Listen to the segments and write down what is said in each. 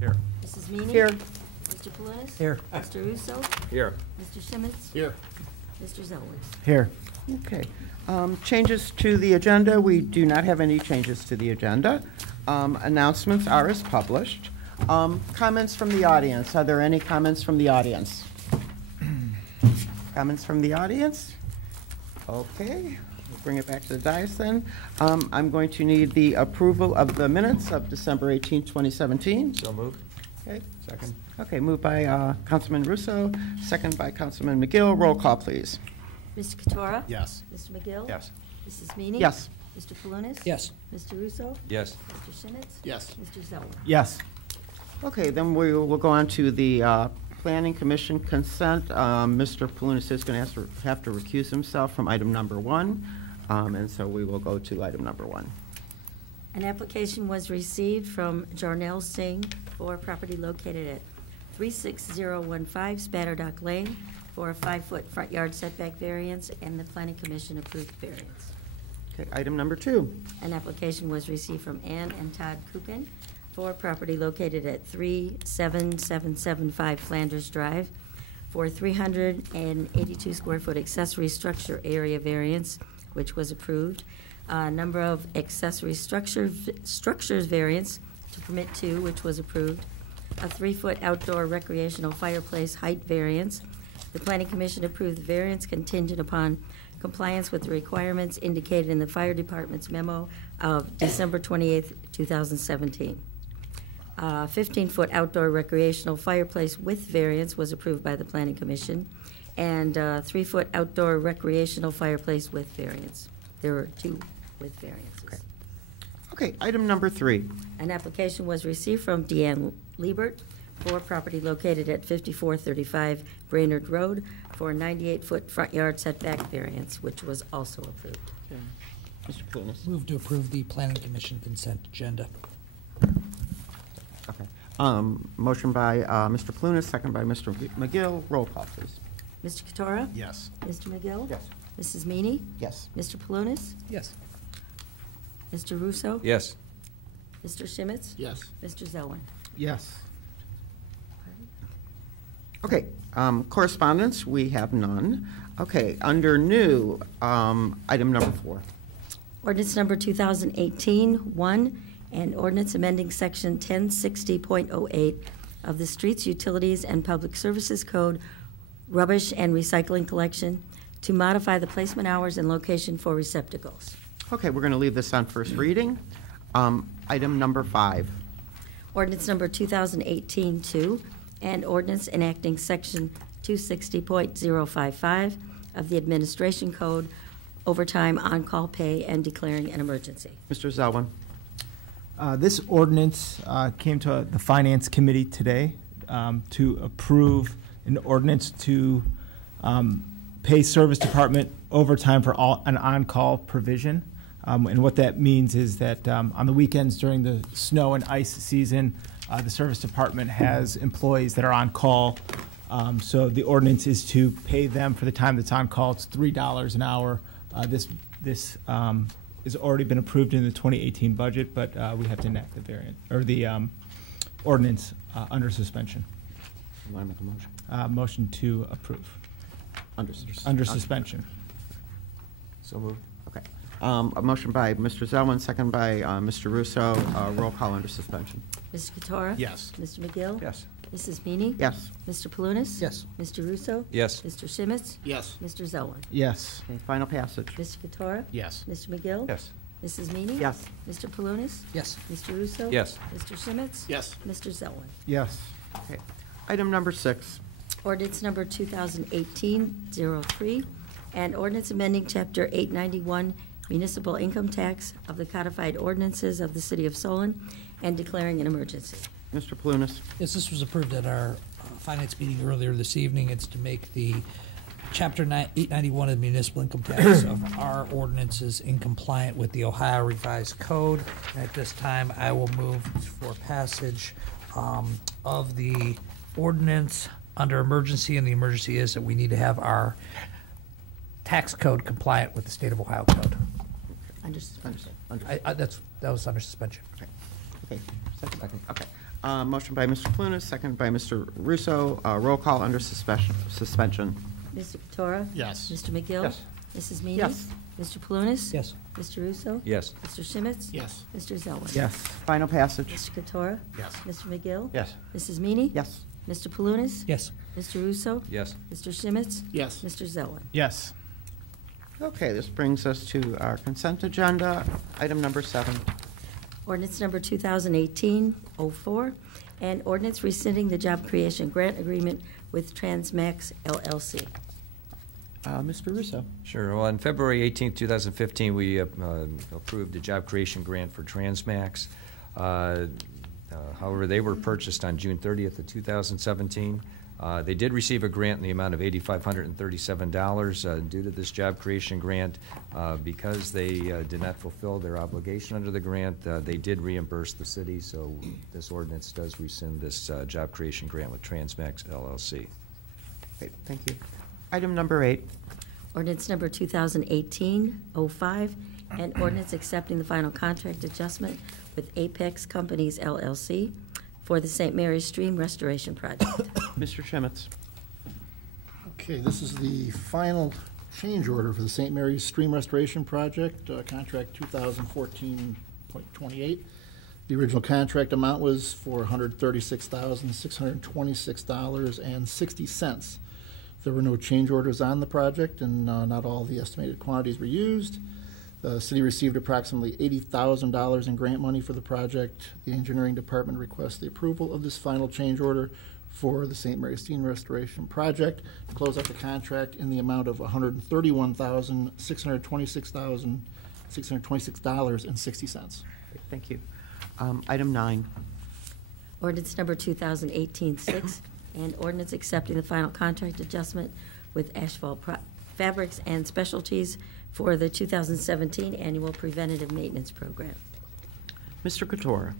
Here. Mrs. Meany? Here. Mr. Palunas? Here. Mr. Russo? Here. Mr. Shimitz? Here. Mr. Zelwin? Here. Okay. Changes to the agenda. We do not have any changes to the agenda. Announcements are as published. Comments from the audience. Are there any comments from the audience? Comments from the audience? Okay. We'll bring it back to the dais then. I'm going to need the approval of the minutes of December 18, 2017. So moved. Okay. Second. Okay, moved by Councilman Russo, second by Councilman McGill. Roll call, please. Mr. Katora? Yes. Mr. McGill? Yes. Mrs. Meany? Yes. Mr. Palunas? Yes. Mr. Russo? Yes. Mr. Shimitz? Yes. Mr. Zelwin? Yes. Okay, then we will go on to the Planning Commission consent. Mr. Palunas is going to have to recuse himself from item number 1, and so we will go to item number 1. An application was received from Jarnell Singh for property located at 36015 Spatterdock Lane for a 5-foot front yard setback variance, and the Planning Commission approved the variance. Okay, item number 2. An application was received from Ann and Todd Kukin for property located at 37775 Flanders Drive for 382 square foot accessory structure area variance, which was approved. Number of accessory structures variance to permit 2, which was approved. A 3-foot outdoor recreational fireplace height variance. The Planning Commission approved the variance contingent upon compliance with the requirements indicated in the Fire Department's memo of December 28th, 2017. 15-foot outdoor recreational fireplace with variance was approved by the Planning Commission, and 3-foot outdoor recreational fireplace with variance. There were 2 with variances. Okay, item number 3. An application was received from Deanne Liebert for property located at 5435 Brainerd Road for a 98-foot front yard setback variance, which was also approved. Okay. Mr. Palunas. Move to approve the Planning Commission consent agenda. Okay. Motion by Mr. Palunas, second by Mr. McGill. Roll call, please. Mr. Katora? Yes. Mr. McGill? Yes. Mrs. Meany? Yes. Mr. Palunas? Yes. Mr. Russo? Yes. Mr. Shimitz? Yes. Mr. Zelwin? Yes. Okay, correspondence, we have none. Okay, under new, item number 4. Ordinance number 2018-1, and ordinance amending section 1060.08 of the Streets, Utilities, and Public Services Code, rubbish and recycling collection, to modify the placement hours and location for receptacles. Okay, we're going to leave this on first reading. Item number 5. Ordinance number 2018-2, and ordinance enacting section 260.055 of the Administration Code, overtime on-call pay, and declaring an emergency. Mr. Zelwin. This ordinance came to the Finance Committee today to approve an ordinance to pay Service Department overtime for an on-call provision. And what that means is that on the weekends during the snow and ice season, the Service Department has employees that are on call. So the ordinance is to pay them for the time that's on call. It's $3 an hour. This has already been approved in the 2018 budget, but we have to enact the variant or the ordinance under suspension. You want to make a motion? Motion to approve. Under suspension. So moved. Okay. A motion by Mr. Zelwin, second by Mr. Russo. Roll call under suspension. Mr. Katora? Yes. Mr. McGill? Yes. Mrs. Meany? Yes. Mr. Palunas? Yes. Mr. Russo? Yes. Mr. Shimitz? Yes. Mr. Zelwin? Yes. Okay, final passage. Mr. Katora? Yes. Mr. McGill? Yes. Mrs. Meany? Yes. Mr. Palunas? Yes. Mr. Russo? Yes. Mr. Shimitz? Yes. Mr. Zelwin? Yes. Okay. Item number 6. Ordinance number 2018-03, and ordinance amending Chapter 891 Municipal Income Tax of the Codified Ordinances of the City of Solon, and declaring an emergency. Mr. Palunas. Yes, this was approved at our finance meeting earlier this evening. It's to make the Chapter 891 of the Municipal Income Tax of our ordinances in compliant with the Ohio Revised Code. And at this time, I will move for passage of the ordinance under emergency, and the emergency is that we need to have our tax code compliant with the state of Ohio code. Under suspension. Under. That was under suspension. Okay. Second. Okay. Motion by Mr. Clunas, second by Mr. Russo. Roll call under suspension. Mr. Katora? Yes. Mr. McGill? Yes. Mrs. Meany? Yes. Mr. Palunas? Yes. Mr. Russo? Yes. Mr. Schmitz? Yes. Mr. Zelwin? Yes. Final passage. Mr. Katora? Yes. Mr. McGill? Yes. Mrs. Meany? Yes. Mr. Palunas? Yes. Mr. Russo? Yes. Mr. Schmitz? Yes. Mr. Zelwin? Yes. Okay, this brings us to our consent agenda. Item number 7. Ordinance number 2018-04, and ordinance rescinding the job creation grant agreement with Transmax LLC. Mr. Russo. Sure. Well, on February 18th, 2015, we approved a job creation grant for Transmax. However, they were purchased on June 30th of 2017. They did receive a grant in the amount of $8,537 due to this job creation grant. Because they did not fulfill their obligation under the grant, they did reimburse the city, so this ordinance does rescind this job creation grant with Transmax LLC. Okay, thank you. Item number 8. Ordinance number 2018-05, and ordinance accepting the final contract adjustment with Apex Companies LLC for the St. Mary's Stream Restoration Project. Mr. Schmitz. Okay, this is the final change order for the St. Mary's Stream Restoration Project, contract 2014.28. The original contract amount was for $136,626.60. There were no change orders on the project, and not all the estimated quantities were used. The city received approximately $80,000 in grant money for the project. The engineering department requests the approval of this final change order for the St. Mary's Stream Restoration Project to close out the contract in the amount of $131,626.60. Thank you. Item 9. Ordinance number 2018-6, and ordinance accepting the final contract adjustment with Asphalt Fabrics and Specialties for the 2017 Annual Preventative Maintenance Program. Mr. Katora.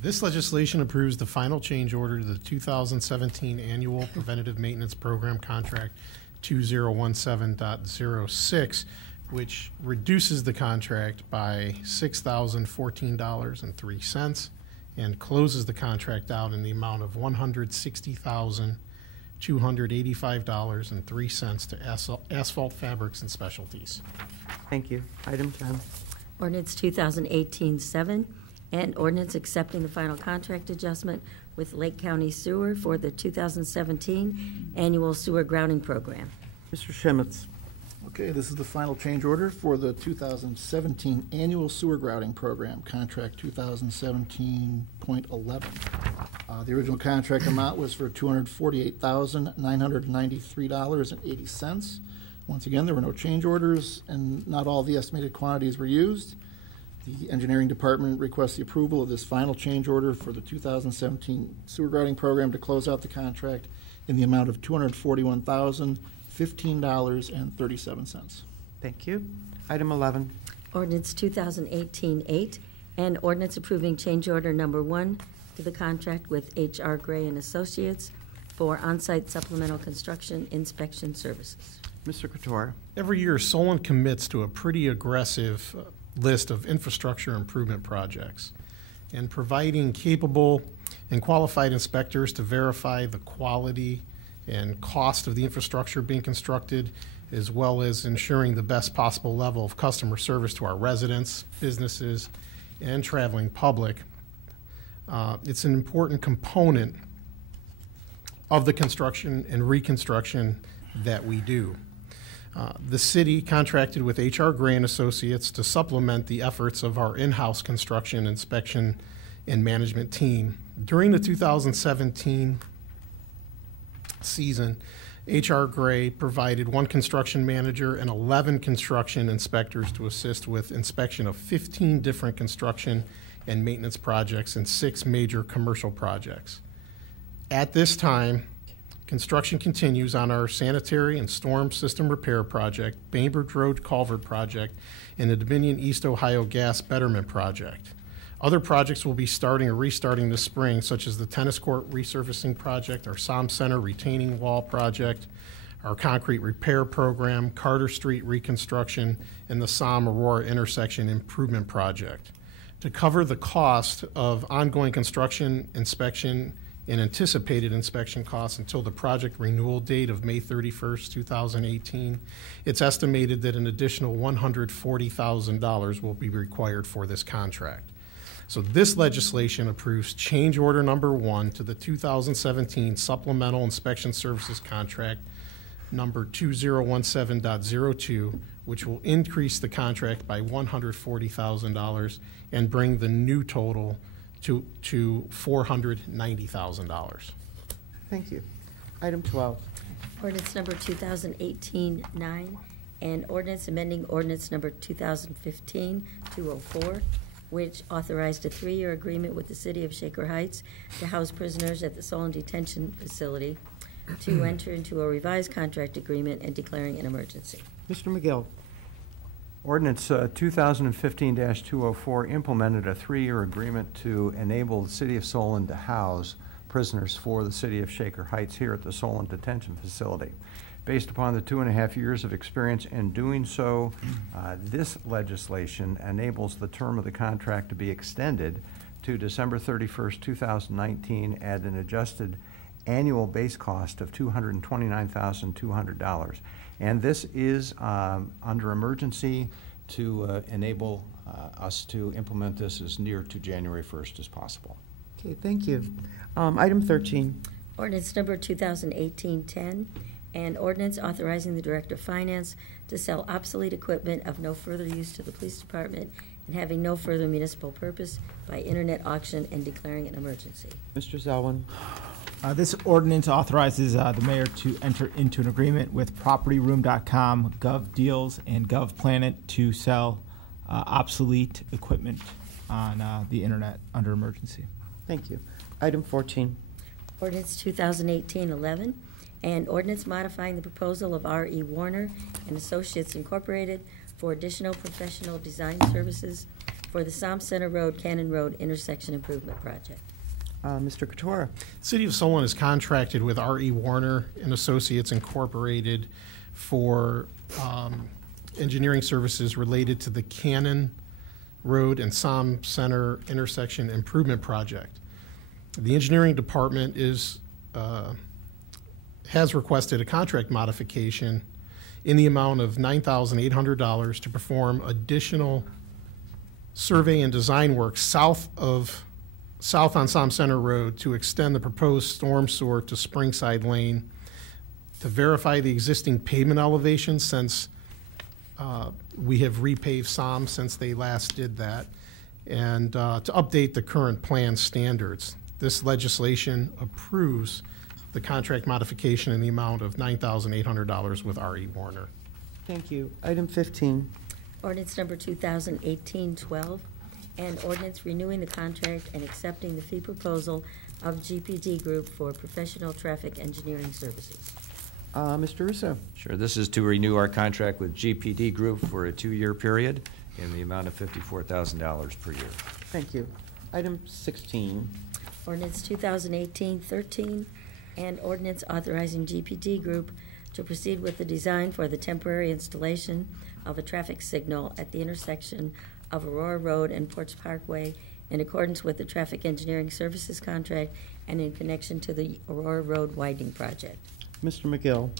This legislation approves the final change order to the 2017 Annual Preventative Maintenance Program Contract 2017.06, which reduces the contract by $6,014.03 and closes the contract out in the amount of $160,285.03 to Asphalt Fabrics and Specialties. Thank you. Item 10. Ordinance 2018-7, and ordinance accepting the final contract adjustment with Lake County Sewer for the 2017 Annual Sewer Grouting Program. Mr. Schmitz. Okay, this is the final change order for the 2017 Annual Sewer Grouting Program, contract 2017.11. The original contract amount was for $248,993.80. Once again, there were no change orders, and not all the estimated quantities were used. The engineering department requests the approval of this final change order for the 2017 sewer grouting program to close out the contract in the amount of $241,015.37. Thank you. Item 11. Ordinance 2018-8, and ordinance approving change order number 1 to the contract with H.R. Gray and Associates for on-site supplemental construction inspection services. Mr. Couture. Every year, Solon commits to a pretty aggressive list of infrastructure improvement projects, and providing capable and qualified inspectors to verify the quality and cost of the infrastructure being constructed, as well as ensuring the best possible level of customer service to our residents, businesses, and traveling public. It's an important component of the construction and reconstruction that we do. The city contracted with H.R. Gray and Associates to supplement the efforts of our in-house construction, inspection, and management team. During the 2017 season, H.R. Gray provided 1 construction manager and 11 construction inspectors to assist with inspection of 15 different construction and maintenance projects and 6 major commercial projects. At this time, construction continues on our sanitary and storm system repair project, Bainbridge Road Culvert project, and the Dominion East Ohio Gas Betterment project. Other projects will be starting or restarting this spring, such as the tennis court resurfacing project, our Som Center retaining wall project, our concrete repair program, Carter Street reconstruction, and the Som Aurora intersection improvement project. to cover the cost of ongoing construction, inspection, and anticipated inspection costs until the project renewal date of May 31st, 2018. It's estimated that an additional $140,000 will be required for this contract. So this legislation approves change order number 1 to the 2017 Supplemental Inspection Services Contract number 2017.02, which will increase the contract by $140,000 and bring the new total to $490,000. Thank you. Item 12. Ordinance number 2018-9, and ordinance amending ordinance number 2015-204, which authorized a 3-year agreement with the City of Shaker Heights to house prisoners at the Solon Detention Facility, to enter into a revised contract agreement and declaring an emergency. Mr. McGill. Ordinance 2015-204 implemented a 3-year agreement to enable the City of Solon to house prisoners for the City of Shaker Heights here at the Solon Detention Facility. Based upon the 2.5 years of experience in doing so, this legislation enables the term of the contract to be extended to December 31st, 2019 at an adjusted annual base cost of $229,200. And this is under emergency to enable us to implement this as near to January 1st as possible. Okay, thank you. Item 13. Ordinance number 2018-10, and ordinance authorizing the Director of Finance to sell obsolete equipment of no further use to the Police Department and having no further municipal purpose by internet auction and declaring an emergency. Mr. Zelwin. This ordinance authorizes the mayor to enter into an agreement with PropertyRoom.com, GovDeals, and GovPlanet to sell obsolete equipment on the internet under emergency. Thank you. Item 14. Ordinance 2018-11, and ordinance modifying the proposal of R.E. Warner and Associates Incorporated for additional professional design services for the Som Center Road, Cannon Road intersection improvement project. Mr. Katora. City of Solon is contracted with R.E. Warner and Associates Incorporated for engineering services related to the Cannon Road and Som Center intersection improvement project. The engineering department has requested a contract modification in the amount of $9,800 to perform additional survey and design work south on Som Center Road to extend the proposed storm sewer to Springside Lane, to verify the existing pavement elevation since we have repaved Som since they last did that, and to update the current plan standards. This legislation approves the contract modification in the amount of $9,800 with R.E. Warner. Thank you. Item 15. Ordinance number 2018-12, and ordinance renewing the contract and accepting the fee proposal of GPD Group for professional traffic engineering services. Mr. Russo. Sure, this is to renew our contract with GPD Group for a 2-year period in the amount of $54,000 per year. Thank you. Item 16. Ordinance 2018-13, and ordinance authorizing GPD Group to proceed with the design for the temporary installation of a traffic signal at the intersection of Aurora Road and Ports Parkway in accordance with the traffic engineering services contract and in connection to the Aurora Road widening project. Mr. McGill.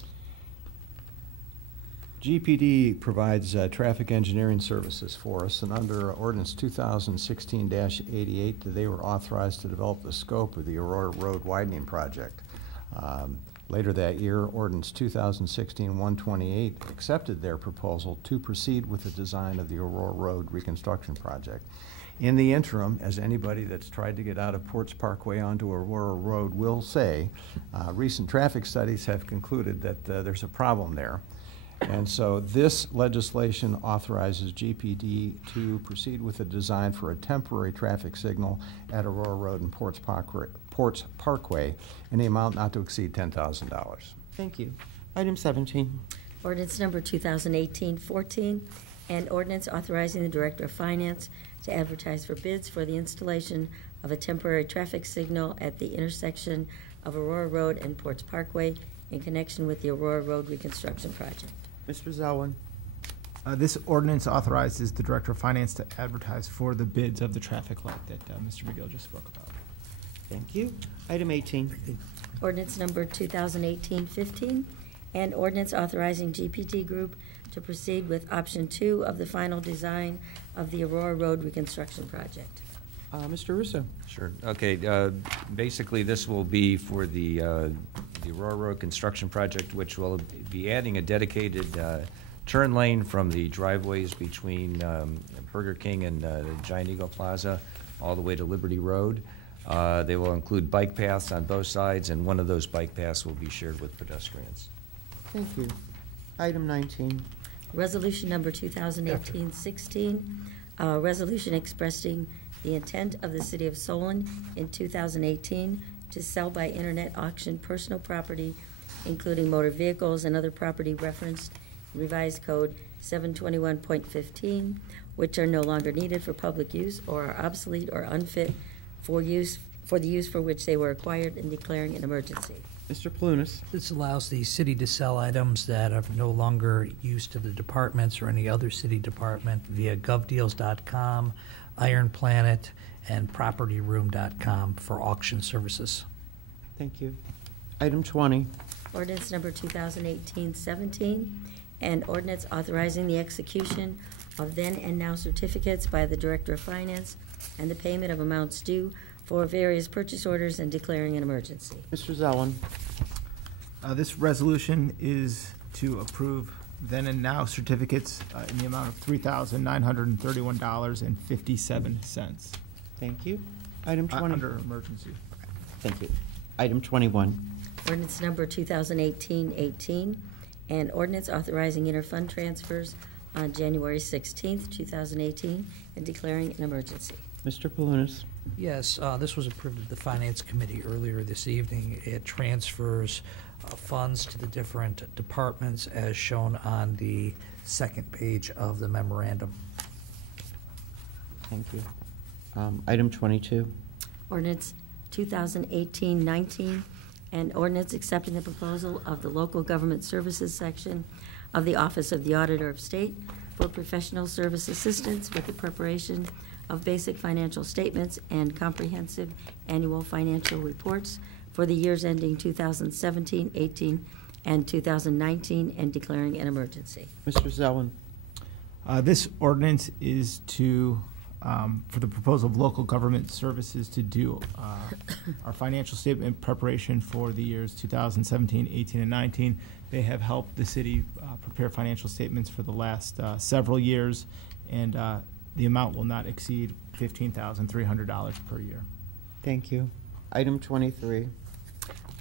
GPD provides traffic engineering services for us, and under Ordinance 2016-88, they were authorized to develop the scope of the Aurora Road widening project. Later that year, Ordinance 2016-128 accepted their proposal to proceed with the design of the Aurora Road reconstruction project. In the interim, as anybody that's tried to get out of Ports Parkway onto Aurora Road will say, recent traffic studies have concluded that there's a problem there. And so this legislation authorizes GPD to proceed with the design for a temporary traffic signal at Aurora Road and Ports Parkway in the amount not to exceed $10,000. Thank you. Item 17. Ordinance number 2018-14, and ordinance authorizing the Director of Finance to advertise for bids for the installation of a temporary traffic signal at the intersection of Aurora Road and Ports Parkway in connection with the Aurora Road reconstruction project. Mr. Zelwin. This ordinance authorizes the Director of Finance to advertise for the bids of the traffic light that Mr. McGill just spoke about. Thank you. Item 18. Ordinance number 2018-15, and ordinance authorizing GPT Group to proceed with option 2 of the final design of the Aurora Road reconstruction project. Mr. Russo. Sure. Okay, basically, this will be for the Aurora Road construction project, which will be adding a dedicated turn lane from the driveways between Burger King and Giant Eagle Plaza all the way to Liberty Road. They will include bike paths on both sides, and one of those bike paths will be shared with pedestrians. Thank you. Item 19. Resolution number 2018-16, resolution expressing the intent of the City of Solon in 2018 to sell by internet auction personal property, including motor vehicles and other property referenced in revised code 721.15, which are no longer needed for public use or are obsolete or unfit for the use for which they were acquired, and declaring an emergency. Mr. Palunas. This allows the city to sell items that are no longer used to the departments or any other city department via govdeals.com, Iron Planet, and propertyroom.com for auction services. Thank you. Item 20. Ordinance number 2018-17, and ordinance authorizing the execution of then and now certificates by the Director of Finance and the payment of amounts due for various purchase orders and declaring an emergency. Mr. Zellin. This resolution is to approve then and now certificates in the amount of $3,931.57. Thank you. Item 20. Under emergency. Thank you. Item 21. Ordinance number 2018-18, and ordinance authorizing interfund transfers on January 16th, 2018, and declaring an emergency. Mr. Palunas. Yes, this was approved at the Finance Committee earlier this evening. It transfers funds to the different departments as shown on the second page of the memorandum. Thank you. Item 22. Ordinance 2018-19, and ordinance accepting the proposal of the Local Government Services section of the Office of the Auditor of State for professional service assistance with the preparation of basic financial statements and comprehensive annual financial reports for the years ending 2017, 18, and 2019, and declaring an emergency. Mr. Zellin. This ordinance is to, for the proposal of local government services to do our financial statement preparation for the years 2017, 18, and 19. They have helped the city prepare financial statements for the last several years, and the amount will not exceed $15,300 per year. Thank you. Item 23.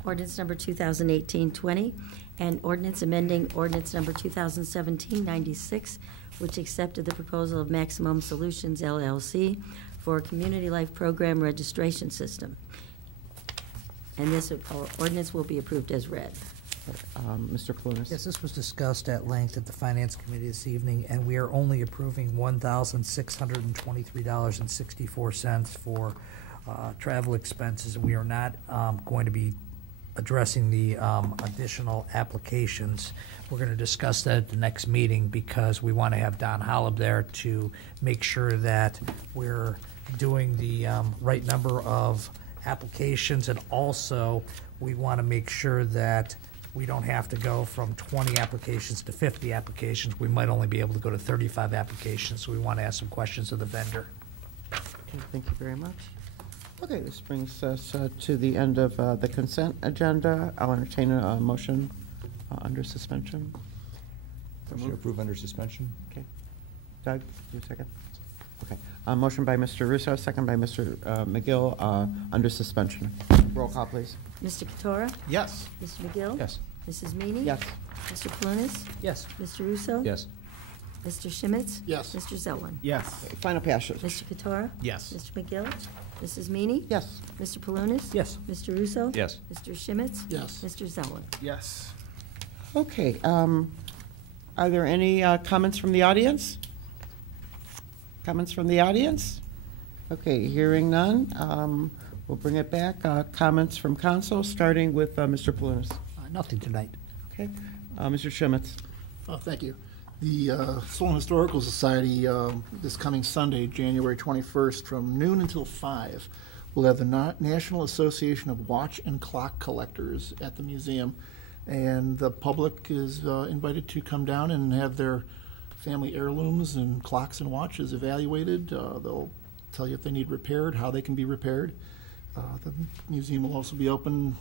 Ordinance number 2018-20, and ordinance amending ordinance number 2017-96, which accepted the proposal of Maximum Solutions LLC for a Community Life Program registration system. And this ordinance will be approved as read. Mr. Palunas. Yes, this was discussed at length at the Finance Committee this evening, and we are only approving $1,623.64 for travel expenses. We are not going to be addressing the additional applications. We're going to discuss that at the next meeting because we want to have Don Hollab there to make sure that we're doing the right number of applications, and also we want to make sure that we don't have to go from 20 applications to 50 applications. We might only be able to go to 35 applications, so we want to ask some questions of the vendor. Okay, thank you very much. Okay, this brings us to the end of the consent agenda. I'll entertain a motion under suspension. Motion to approve under suspension? Okay. Doug, you second? Okay. Motion by Mr. Russo, second by Mr. McGill, under suspension. Roll call, please. Mr. Katora? Yes. Mr. McGill? Yes. Mrs. Meany? Yes. Mr. Palunas? Yes. Mr. Russo? Yes. Mr. Schmitz? Yes. Mr. Zelwin? Yes. Final passage. Mr. Katora? Yes. Mr. McGill? Mrs. Meany? Yes. Mr. Palunas? Yes. Mr. Russo? Yes. Mr. Schmitz? Yes. Mr. Zelwin? Yes. Okay. Are there any comments from the audience? Comments from the audience? Okay, hearing none, we'll bring it back. Comments from council, starting with Mr. Palunas. Nothing tonight. Okay. Mr. Schmitz. Oh, thank you. The Solon Historical Society, this coming Sunday, January 21st, from noon until 5, will have the National Association of Watch and Clock Collectors at the museum. And the public is invited to come down and have their family heirlooms and clocks and watches evaluated. They'll tell you if they need repaired, how they can be repaired. The museum will also be open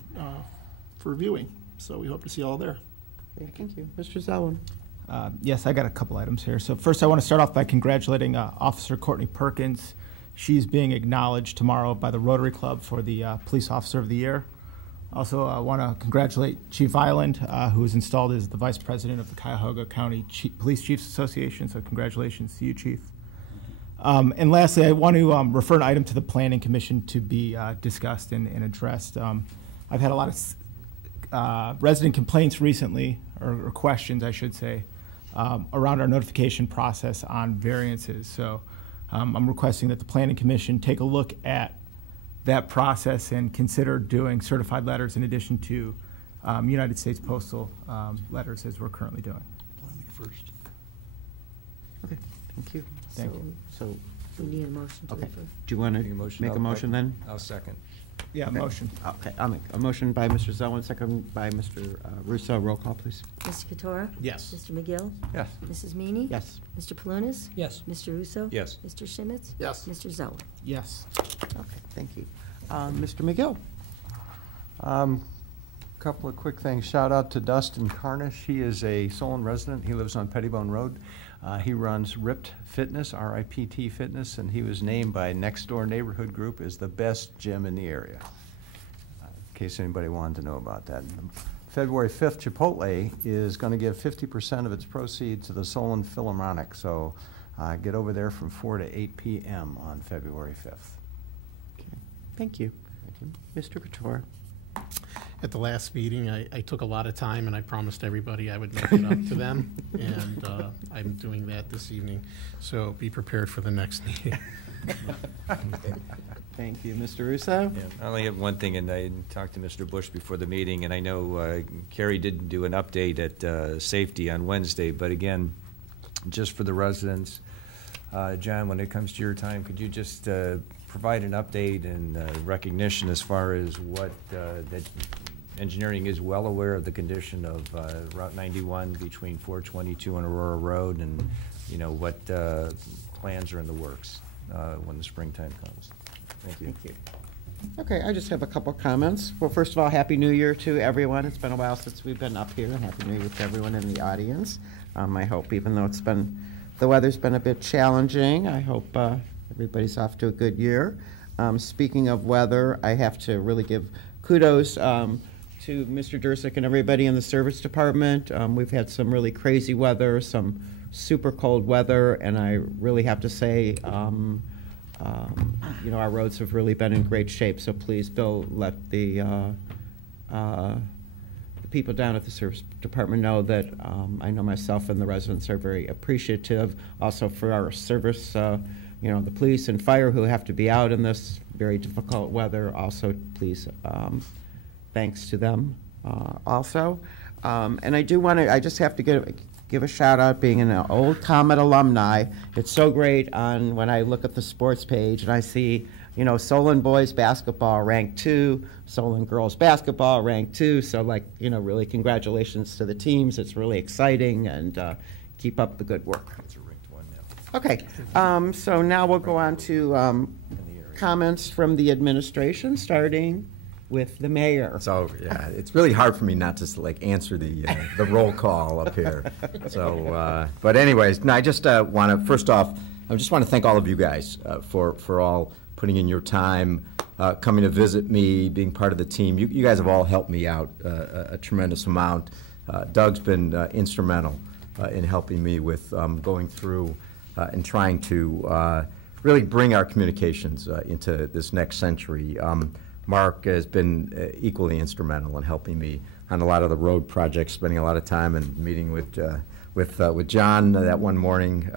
for viewing, so we hope to see you all there. Thank you. Mr. Zelwin. Yes, I got a couple items here. So first, I want to start off by congratulating Officer Courtney Perkins. She's being acknowledged tomorrow by the Rotary Club for the Police Officer of the Year. Also, I want to congratulate Chief Island, who was installed as the Vice President of the Cuyahoga County Police Chiefs Association, so congratulations to you, Chief. And lastly, I want to refer an item to the Planning Commission to be discussed and addressed. I've had a lot of resident complaints recently, or questions, I should say, around our notification process on variances. So I'm requesting that the Planning Commission take a look at that process and consider doing certified letters in addition to United States Postal letters as we're currently doing. First. Okay, thank you. Thank you. So, We need a motion to okay. approve. Do you want to Make a motion. make a I'll- motion then? I'll second. Yeah, Okay. motion. Okay, I'll make a motion by Mr. Zelwin, second by Mr. Russo. Roll call, please. Mr. Katora? Yes. Mr. McGill? Yes. Mrs. Meany? Yes. Mr. Palunas? Yes. Mr. Russo? Yes. Mr. Shimitz? Yes. Mr. Zeller? Yes. Okay, thank you. Mr. McGill? Couple of quick things. Shout out to Dustin Carnish. He is a Solon resident. He lives on Pettibone Road. He runs Ripped Fitness, R-I-P-T Fitness, and he was named by Next Door Neighborhood Group as the best gym in the area, in case anybody wanted to know about that. February 5th, Chipotle is going to give 50% of its proceeds to the Solon Philharmonic, so get over there from 4 to 8 p.m. on February 5th. Okay, thank you. Mr. Couture? At the last meeting, I took a lot of time, and I promised everybody I would make it up to them, and I'm doing that this evening, so be prepared for the next meeting. Thank you. Mr. Russo? Yeah, I only have one thing, and I talked to Mr. Bush before the meeting, and I know Carrie did do an update at safety on Wednesday, but again, just for the residents, John, when it comes to your time, could you just provide an update and recognition as far as what, that engineering is well aware of the condition of Route 91 between 422 and Aurora Road, and, you know, what plans are in the works when the springtime comes. Thank you. Thank you. Okay, I just have a couple comments. Well, first of all, Happy New Year to everyone. It's been a while since we've been up here, and Happy New Year to everyone in the audience. I hope, even though the weather's been a bit challenging, I hope everybody's off to a good year. Speaking of weather, I have to really give kudos to Mr. Dursick and everybody in the service department. We've had some really crazy weather, some super cold weather, and I really have to say, you know, our roads have really been in great shape, so please, Bill, let the people down at the service department know that I know myself and the residents are very appreciative. Also for our service, you know, the police and fire who have to be out in this very difficult weather. Also, please, thanks to them also. And I just have to give a shout out, being an old Comet alumni. It's so great when I look at the sports page and I see, you know, Solon boys basketball ranked 2, Solon girls basketball ranked 2. So, like, you know, really congratulations to the teams. It's really exciting, and keep up the good work. It's a ranked one now. Okay, so now we'll go on to comments from the administration, starting with the mayor. So, yeah, it's really hard for me not to like answer the roll call up here. So, but anyways, no, I just want to, first off, I just want to thank all of you guys for all putting in your time, coming to visit me, being part of the team. You guys have all helped me out a tremendous amount. Doug's been instrumental in helping me with going through and trying to really bring our communications into this next century. Mark has been equally instrumental in helping me on a lot of the road projects, spending a lot of time and meeting with John that one morning.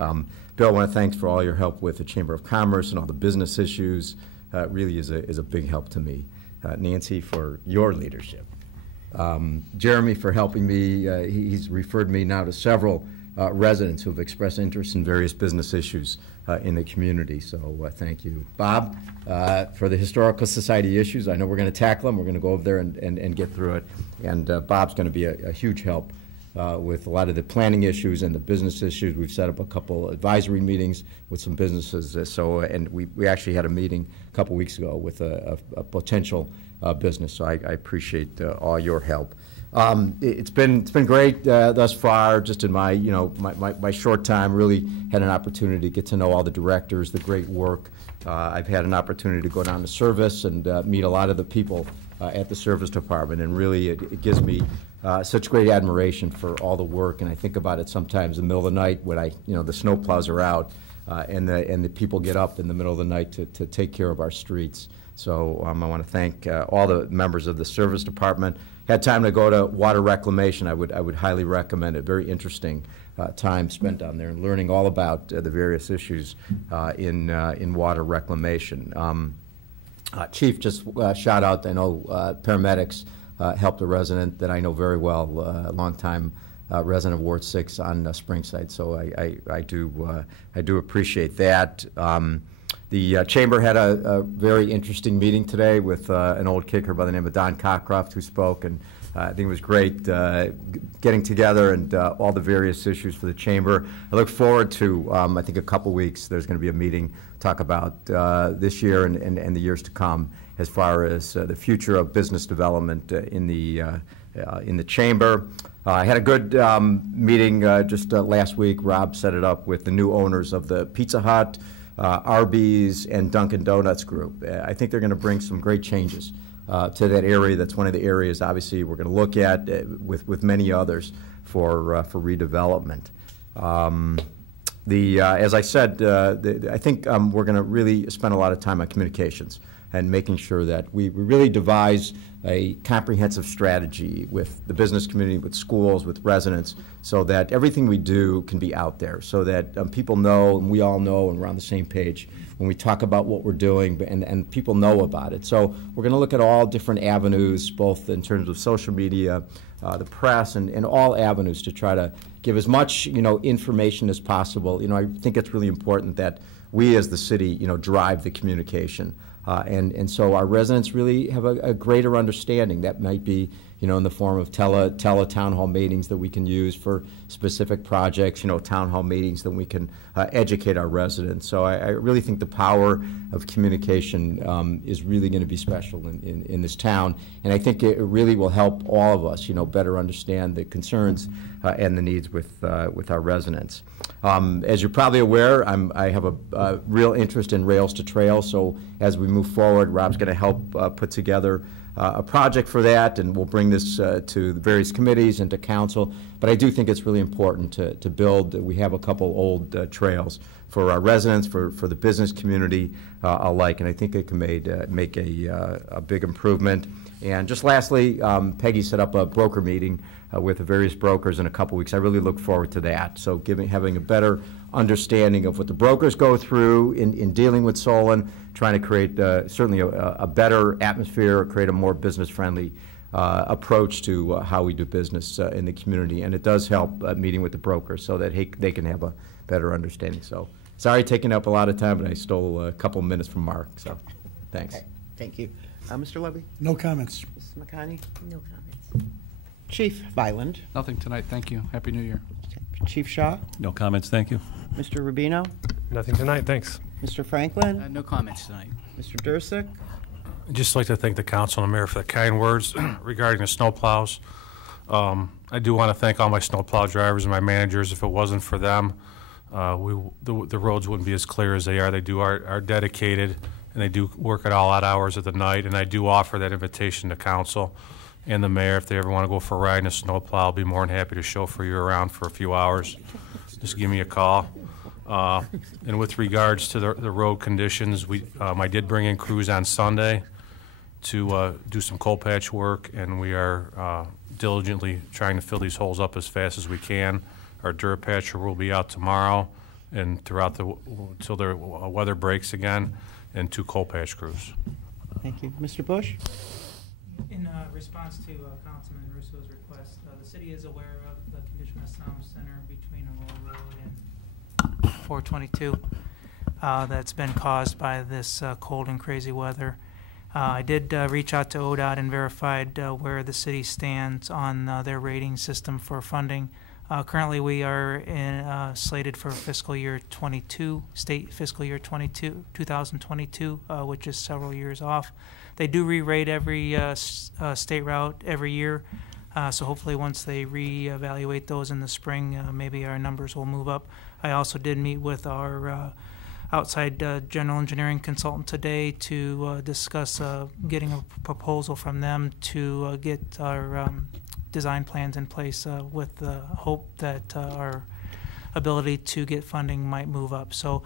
Bill, I want to thank for all your help with the Chamber of Commerce and all the business issues. Really is a big help to me. Nancy, for your leadership. Jeremy, for helping me. He's referred me now to several residents who have expressed interest in various business issues in the community. So thank you. Bob, for the Historical Society issues, I know we're going to tackle them. We're going to go over there and get through it. And Bob's going to be a huge help with a lot of the planning issues and the business issues. We've set up a couple advisory meetings with some businesses. And we actually had a meeting a couple weeks ago with a potential business. So I appreciate all your help. It's been great thus far. Just in my my short time, really had an opportunity to get to know all the directors, the great work. I've had an opportunity to go down to service and meet a lot of the people at the service department, and really it gives me such great admiration for all the work. And I think about it sometimes in the middle of the night when the snow plows are out and the people get up in the middle of the night to take care of our streets. So I want to thank all the members of the service department. Had time to go to water reclamation. I would highly recommend it. Very interesting time spent down there and learning all about the various issues in water reclamation. Chief, just shout out. I know paramedics helped a resident that I know very well, a long-time resident of Ward 6 on Springside. So I do appreciate that. The Chamber had a very interesting meeting today with an old kicker by the name of Don Cockcroft who spoke, and I think it was great getting together and all the various issues for the Chamber. I look forward to, I think, a couple weeks, there's going to be a meeting talk about this year and the years to come as far as the future of business development in the Chamber. I had a good meeting just last week. Rob set it up with the new owners of the Pizza Hut, Arby's, and Dunkin' Donuts group. I think they're going to bring some great changes to that area. That's one of the areas, obviously, we're going to look at with many others for redevelopment. As I said, I think we're going to really spend a lot of time on communications and making sure that we really devise a comprehensive strategy with the business community, with schools, with residents, so that everything we do can be out there, so that people know and we all know and we're on the same page when we talk about what we're doing and people know about it. So we're going to look at all different avenues, both in terms of social media, the press, and all avenues to try to give as much information as possible. I think it's really important that we as the city drive the communication. And so our residents really have a greater understanding. That might be, in the form of town hall meetings that we can use for specific projects, town hall meetings that we can educate our residents. So I really think the power of communication is really going to be special in this town. And I think it really will help all of us, better understand the concerns and the needs with our residents. As you're probably aware, I have a real interest in Rails to Trails. So as we move forward, Rob's going to help put together a project for that, and we'll bring this to the various committees and to council. But I do think it's really important to build. We have a couple old trails for our residents, for the business community alike, and I think it can make a big improvement. And just lastly, Peggy set up a broker meeting with the various brokers in a couple weeks. I really look forward to that. So having a better understanding of what the brokers go through in dealing with Solon, trying to create certainly a better atmosphere, create a more business-friendly approach to how we do business in the community. And it does help meeting with the brokers so that they can have a better understanding. So sorry taking up a lot of time, but I stole a couple minutes from Mark. So thanks. Okay, thank you. Mr. Levy? No comments. Mrs. McConney? No comments. Chief Byland? Nothing tonight, thank you. Happy New Year. Chief Shaw? No comments, thank you. Mr. Rubino? Nothing tonight, thanks. Mr. Franklin? No comments tonight. Mr. Dursick? I'd just like to thank the council and the mayor for the kind words regarding the snowplows. I do want to thank all my snowplow drivers and my managers. If it wasn't for them, the roads wouldn't be as clear as they are. They are dedicated, and they do work at all odd hours of the night, and I do offer that invitation to council and the mayor. If they ever want to go for a ride in a snowplow, I'll be more than happy to chauffeur you around for a few hours. Just give me a call. And with regards to the road conditions, I did bring in crews on Sunday to do some coal patch work, and we are diligently trying to fill these holes up as fast as we can. Our Durapatcher will be out tomorrow and until the weather breaks again, and 2 coal patch crews. Thank you. Mr. Bush? In response to Councilman Russo's request, the city is aware of the condition of Sound Center between Aurora Road and 422 that's been caused by this cold and crazy weather. I did reach out to ODOT and verified where the city stands on their rating system for funding. Currently, we are slated for fiscal year 22, state fiscal year 2022, which is several years off. They do re-rate every state route every year, so hopefully once they re-evaluate those in the spring, maybe our numbers will move up. I also did meet with our outside general engineering consultant today to discuss getting a proposal from them to get our design plans in place with the hope that our ability to get funding might move up. So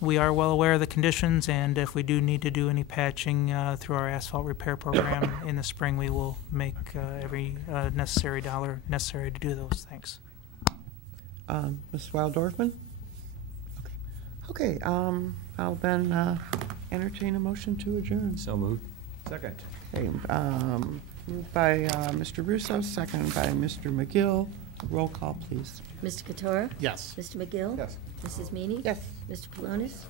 we are well aware of the conditions, and if we do need to do any patching through our asphalt repair program in the spring, we will make every necessary dollar necessary to do those things. Ms. Wild-Dorfman? Okay, I'll then entertain a motion to adjourn. So moved. Second. Okay, moved by Mr. Russo, seconded by Mr. McGill. Roll call, please. Mr. Katora? Yes. Mr. McGill? Yes. Mrs. Meany? Yes. Mr. Palunas?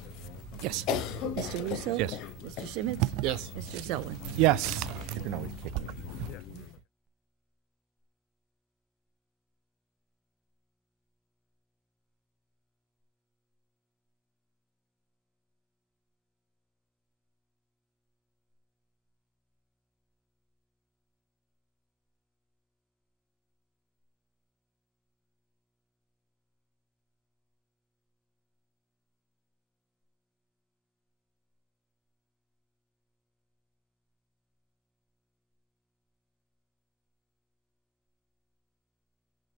Yes. Mr. Russo? Yes. Mr. Shimmons? Yes. Mr. Zelwin? Yes. You can always kick me.